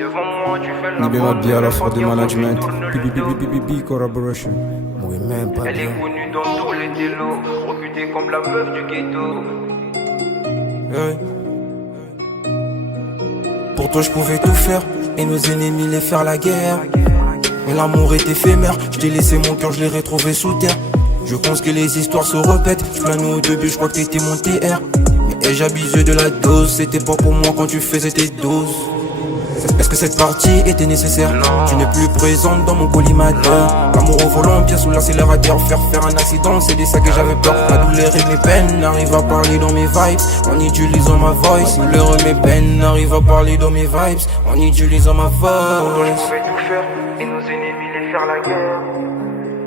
Devant moi, tu fais la Nibé bonne, bien à la fois de bien management. quand je tourne le dos. Collaboration. Oui, même pas Elle est bien. connue dans tous les télos, réputée comme la meuf du ghetto. Hey. Pour toi, je pouvais tout faire et nos ennemis les faire la guerre. Mais l'amour est éphémère. Je t'ai laissé mon cœur, je l'ai retrouvé sous terre. Je pense que les histoires se répètent. Je plane au début, je crois que t'étais mon TR. Mais ai-je abusé de la dose? C'était pas pour moi quand tu faisais tes doses. Est-ce que cette partie était nécessaire? Non. Tu n'es plus présente dans mon collimateur. L'amour au volant, bien sous l'accélérateur. Faire un accident, c'est de ça que j'avais peur. Ma douleur et mes peines arrivent à parler dans mes vibes en utilisant ma voice. Ma douleur et mes peines arrivent à parler dans mes vibes en utilisant ma On voice. pouvait tout faire et nos ennemis les faire la guerre.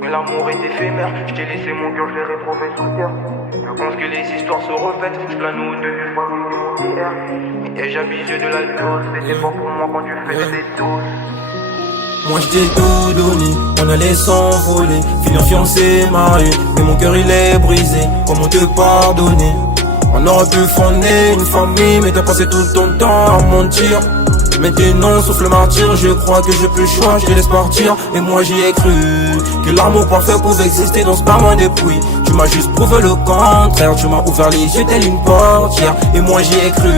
Mais l'amour est éphémère, je t'ai laissé mon cœur, je l'ai retrouvé sous terre. Je pense que les histoires se répètent, je plane au début, je crois que c'est mon TR. Mais ai-je abusé de la dose? C'était pas pour moi quand tu faisais des doses. Moi je t'ai tout donné, on allait s'envoler, finir fiancé, marié, mais mon cœur il est brisé, comment te pardonner? On aurait pu fonder une famille, mais t'as passé tout ton temps à mentir. Maintenant sauf le martyr, je crois que j'ai plus le choix, je te laisse partir. Et moi j'y ai cru, que l'amour parfait pouvait exister dans ce parlement depuis. Tu m'as juste prouvé le contraire, tu m'as ouvert les yeux telle une portière. Et moi j'y ai cru,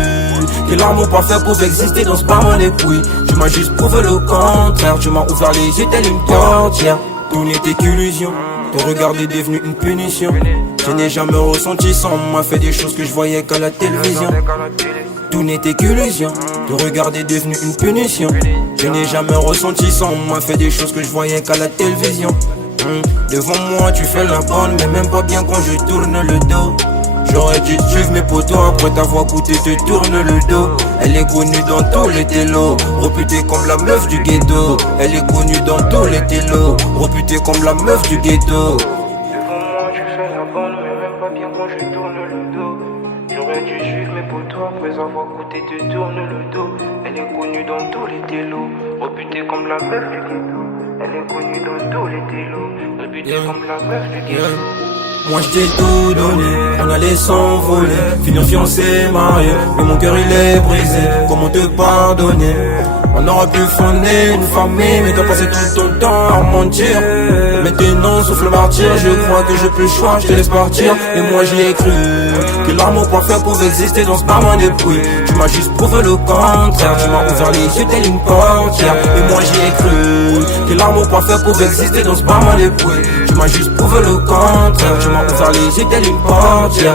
que l'amour parfait pouvait exister dans ce parlement depuis. Tu m'as juste prouvé le contraire, tu m'as ouvert les yeux telle une portière. Tout n'était qu'illusion, ton regard est devenu une punition. Je n'ai jamais ressenti sans moi, fait des choses que je voyais qu'à la télévision. Tout n'était qu'illusion, ton regard est devenu une punition. Je n'ai jamais ressenti sans moi, fait des choses que je voyais qu'à la télévision. Devant moi tu fais la bonne, mais même pas bien quand je tourne le dos. J'aurais dû te suivre mes potos, après t'avoir goûté te tourne le dos. Elle est connue dans tous les télos, réputée comme la meuf du ghetto. Elle est connue dans tous les télos, réputée comme la meuf du ghetto. Devant moi, tu fais la bonne, mais même pas bien quand je tourne le dos. J'aurais dû suivre mes potos après avoir goûté te tourne le dos. Elle est connue dans tous les télos, réputée comme la meuf du ghetto. Elle est connue dans tous les télos, réputée comme la meuf du ghetto. Moi je t'ai tout donné, on allait s'envoler, finir fiancé, marié, mais mon cœur il est brisé, comment te pardonner? On aurait pu fonder une famille, mais t'as passé tout ton temps à mentir. Maintenant sauf le martyr, je crois que j'ai plus le choix, je te laisse partir. Et moi j'y ai cru, que l'amour parfait pouvait exister dans ce parlement depuis. Tu m'as juste prouvé le contraire, tu m'as ouvert les yeux telle une portière. Et moi j'y ai cru, que l'amour parfait pouvait exister dans ce parlement depuis. Tu m'as juste prouvé le contraire, tu m'as ouvert les yeux telle une portière.